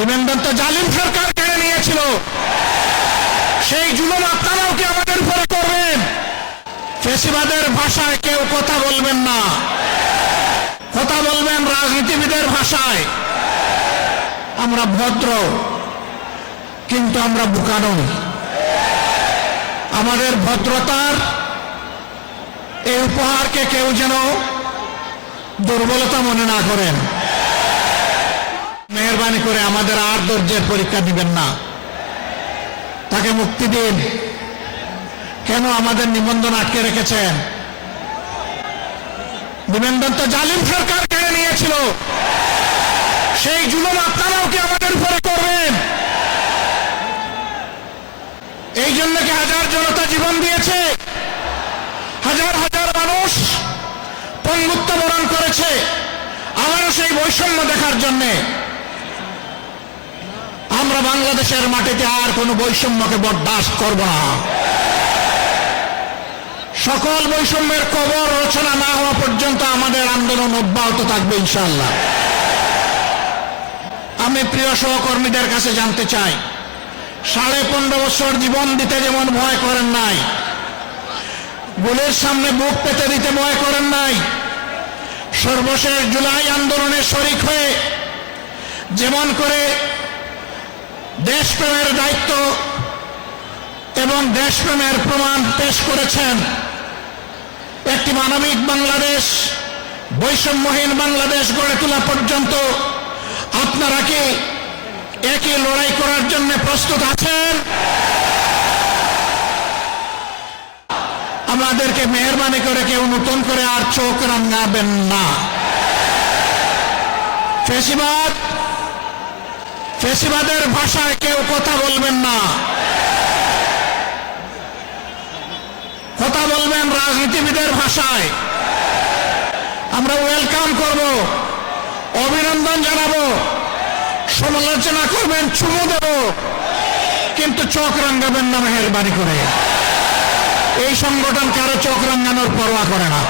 তো জালিম সরকার কেড়ে নিয়েছিল। সেই জুলুম আপনারাও কি আমাদের উপরে করবেন? ফেসিবাদের ভাষায় কেউ কথা বলবেন না। কথা বলবেন রাজনীতিবিদের ভাষায়। আমরা ভদ্র, কিন্তু আমরা বোকা নই। আমাদের ভদ্রতার এই উপহারকে কেউ যেন দুর্বলতা মনে না করেন। মেহরবানি করে আমাদের আর ধৈর্যের পরীক্ষা দিবেন না। তাকে মুক্তি দিন। কেন আমাদের নিবন্ধন আটকে রেখেছেন? নিবন্ধন তো জালিম সরকার কেড়ে নিয়েছিল। সেই জুলুম আপনারাও কি আমাদের উপরে করবেন? এই জন্য কি হাজার জনতা জীবন দিয়েছে? হাজার হাজার মানুষ পঙ্গুত্ব বরণ করেছে। আবারও সেই বৈষম্য দেখার জন্যে। আমরা বাংলাদেশের মাটিতে আর কোনো বৈষম্যকে বরদাস্ত করব না। সকল বৈষম্যের কবর রচনা না হওয়া পর্যন্ত আমাদের আন্দোলন অব্যাহত থাকবে ইনশাল্লাহ আমি প্রিয় সহকর্মীদের কাছে জানতে চাই, সাড়ে পনেরো বছর জীবন দিতে যেমন ভয় করেন নাই, গুলির সামনে বুক পেতে দিতে ভয় করেন নাই, সর্বশেষ জুলাই আন্দোলনে শরিক হয়ে যেমন করে দেশপ্রেমের দায়িত্ব এবং দেশপ্রেমের প্রমাণ পেশ করেছেন একটি মানবিক বাংলাদেশ, বৈষম্যহীন বাংলাদেশ গড়ে তোলা পর্যন্ত আপনারা কি একই লড়াই করার জন্য প্রস্তুত আছেন? আমাদেরকে মেহরবানি করে কেউ নতুন করে আর চোখ রাঙাবেন না। ফেসিবাদ ফেসিবাদের ভাষায় কেউ কথা বলবেন না। কথা বলবেন রাজনীতিবিদের ভাষায়। আমরা ওয়েলকাম করব, অভিনন্দন জানাব, সমালোচনা করবেন, চুমু দেব, কিন্তু চোখ রাঙ্গাবেন না মেহরবানি করে। এই সংগঠন কারও চোখ রাঙ্গানোর পরোয়া করে না।